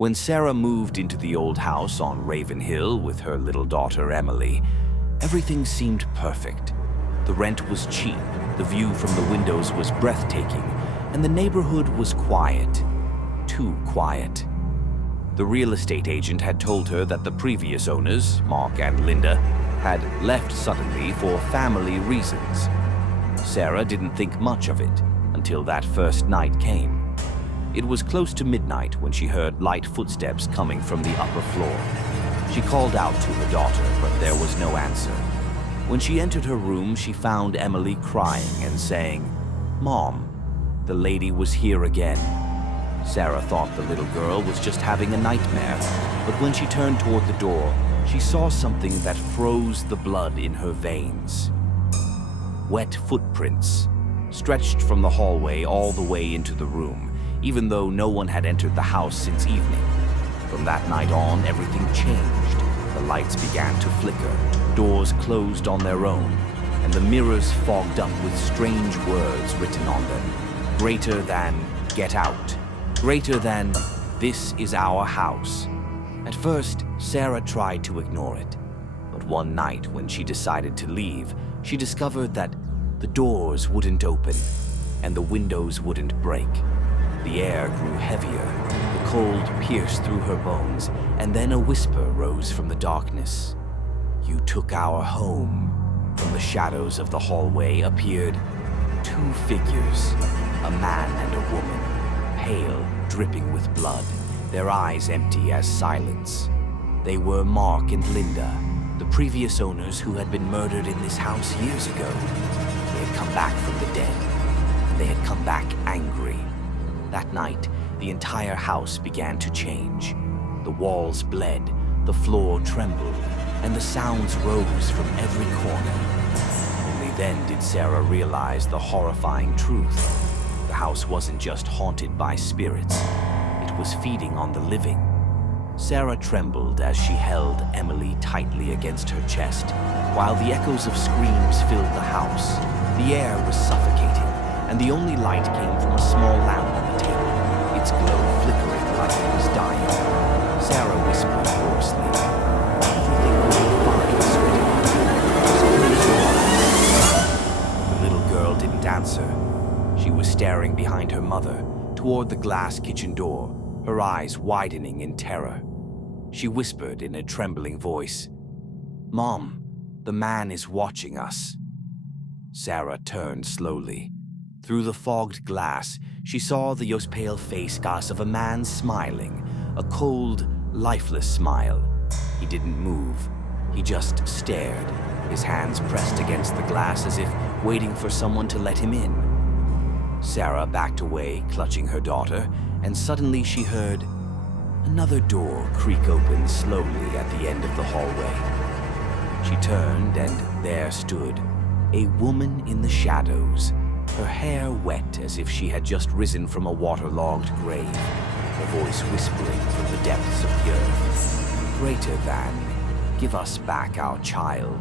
When Sarah moved into the old house on Raven Hill with her little daughter Emily, everything seemed perfect. The rent was cheap, the view from the windows was breathtaking, and the neighborhood was quiet. Too quiet. The real estate agent had told her that the previous owners, Mark and Linda, had left suddenly for family reasons. Sarah didn't think much of it until that first night came. It was close to midnight when she heard light footsteps coming from the upper floor. She called out to her daughter, but there was no answer. When she entered her room, she found Emily crying and saying, "Mom, the lady was here again." Sarah thought the little girl was just having a nightmare, but when she turned toward the door, she saw something that froze the blood in her veins. Wet footprints, stretched from the hallway all the way into the room, even though no one had entered the house since evening. From that night on, everything changed. The lights began to flicker, doors closed on their own, and the mirrors fogged up with strange words written on them. Greater than, "Get out." Greater than, "This is our house." At first, Sarah tried to ignore it, but one night when she decided to leave, she discovered that the doors wouldn't open and the windows wouldn't break. The air grew heavier, the cold pierced through her bones, and then a whisper rose from the darkness. "You took our home." From the shadows of the hallway appeared two figures, a man and a woman, pale, dripping with blood, their eyes empty as silence. They were Mark and Linda, the previous owners who had been murdered in this house years ago. They had come back from the dead, and they had come back angry. That night, the entire house began to change. The walls bled, the floor trembled, and the sounds rose from every corner. Only then did Sarah realize the horrifying truth. The house wasn't just haunted by spirits, it was feeding on the living. Sarah trembled as she held Emily tightly against her chest, while the echoes of screams filled the house. The air was suffocating, and the only light came from a small lamp on the table, its glow flickering like it was dying. Sarah whispered hoarsely, "Everything will be fine, sweetie. Just close your eyes." The little girl didn't answer. She was staring behind her mother, toward the glass kitchen door, her eyes widening in terror. She whispered in a trembling voice, "Mom, the man is watching us." Sarah turned slowly. Through the fogged glass, she saw the pale face of a man smiling, a cold, lifeless smile. He didn't move. He just stared, his hands pressed against the glass as if waiting for someone to let him in. Sarah backed away, clutching her daughter, and suddenly she heard another door creak open slowly at the end of the hallway. She turned, and there stood a woman in the shadows, her hair wet as if she had just risen from a waterlogged grave, her voice whispering from the depths of the earth. "Greater than, give us back our child.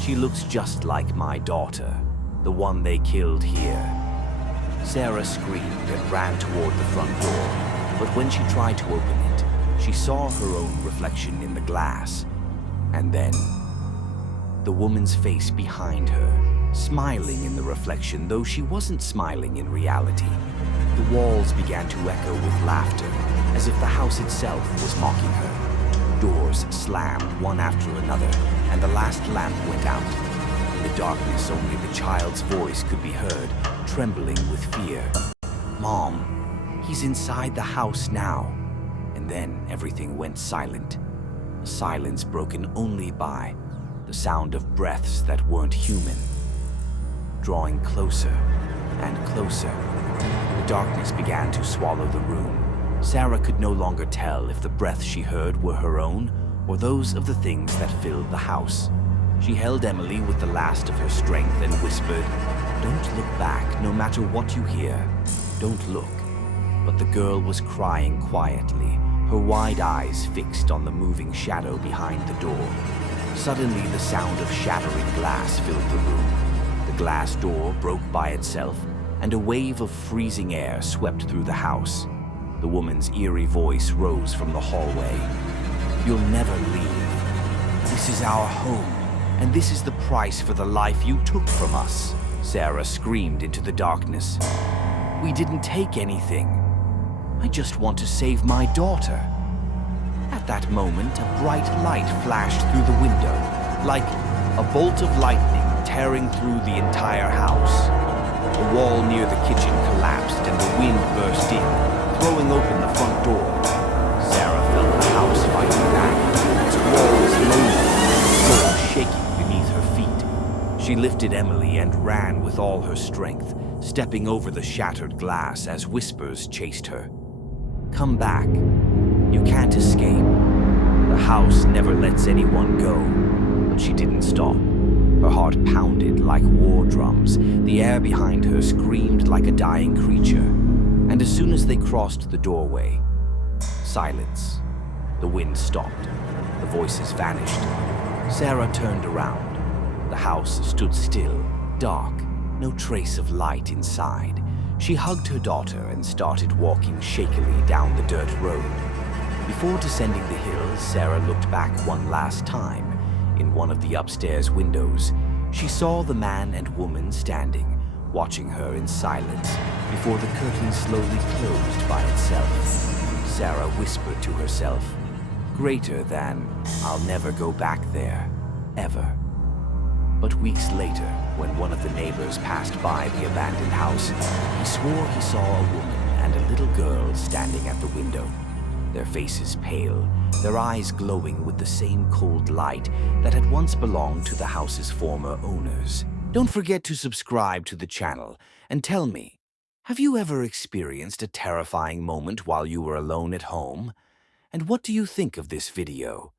She looks just like my daughter, the one they killed here." Sarah screamed and ran toward the front door, but when she tried to open it, she saw her own reflection in the glass. And then, the woman's face behind her, smiling in the reflection, though she wasn't smiling in reality. The walls began to echo with laughter, as if the house itself was mocking her. Doors slammed one after another, and the last lamp went out. In the darkness, only the child's voice could be heard, trembling with fear. "Mom, he's inside the house now." And then everything went silent. A silence broken only by the sound of breaths that weren't human. Drawing closer and closer, the darkness began to swallow the room. Sarah could no longer tell if the breaths she heard were her own or those of the things that filled the house. She held Emily with the last of her strength and whispered, "Don't look back, no matter what you hear. Don't look." But the girl was crying quietly, her wide eyes fixed on the moving shadow behind the door. Suddenly, the sound of shattering glass filled the room. The glass door broke by itself, and a wave of freezing air swept through the house. The woman's eerie voice rose from the hallway. "You'll never leave. This is our home, and this is the price for the life you took from us," Sarah screamed into the darkness. "We didn't take anything. I just want to save my daughter." At that moment, a bright light flashed through the window, like a bolt of lightning tearing through the entire house. The wall near the kitchen collapsed and the wind burst in, throwing open the front door. Sarah felt the house fighting back, its walls moaning, the floor shaking beneath her feet. She lifted Emily and ran with all her strength, stepping over the shattered glass as whispers chased her. "Come back. You can't escape. The house never lets anyone go." But she didn't stop. Her heart pounded like war drums. The air behind her screamed like a dying creature. And as soon as they crossed the doorway, silence. The wind stopped. The voices vanished. Sarah turned around. The house stood still, dark, no trace of light inside. She hugged her daughter and started walking shakily down the dirt road. Before descending the hill, Sarah looked back one last time. In one of the upstairs windows, she saw the man and woman standing, watching her in silence before the curtain slowly closed by itself. Sarah whispered to herself, "Greater than I'll never go back there, ever." But weeks later, when one of the neighbors passed by the abandoned house, he swore he saw a woman and a little girl standing at the window. Their faces pale, their eyes glowing with the same cold light that had once belonged to the house's former owners. Don't forget to subscribe to the channel and tell me, have you ever experienced a terrifying moment while you were alone at home? And what do you think of this video?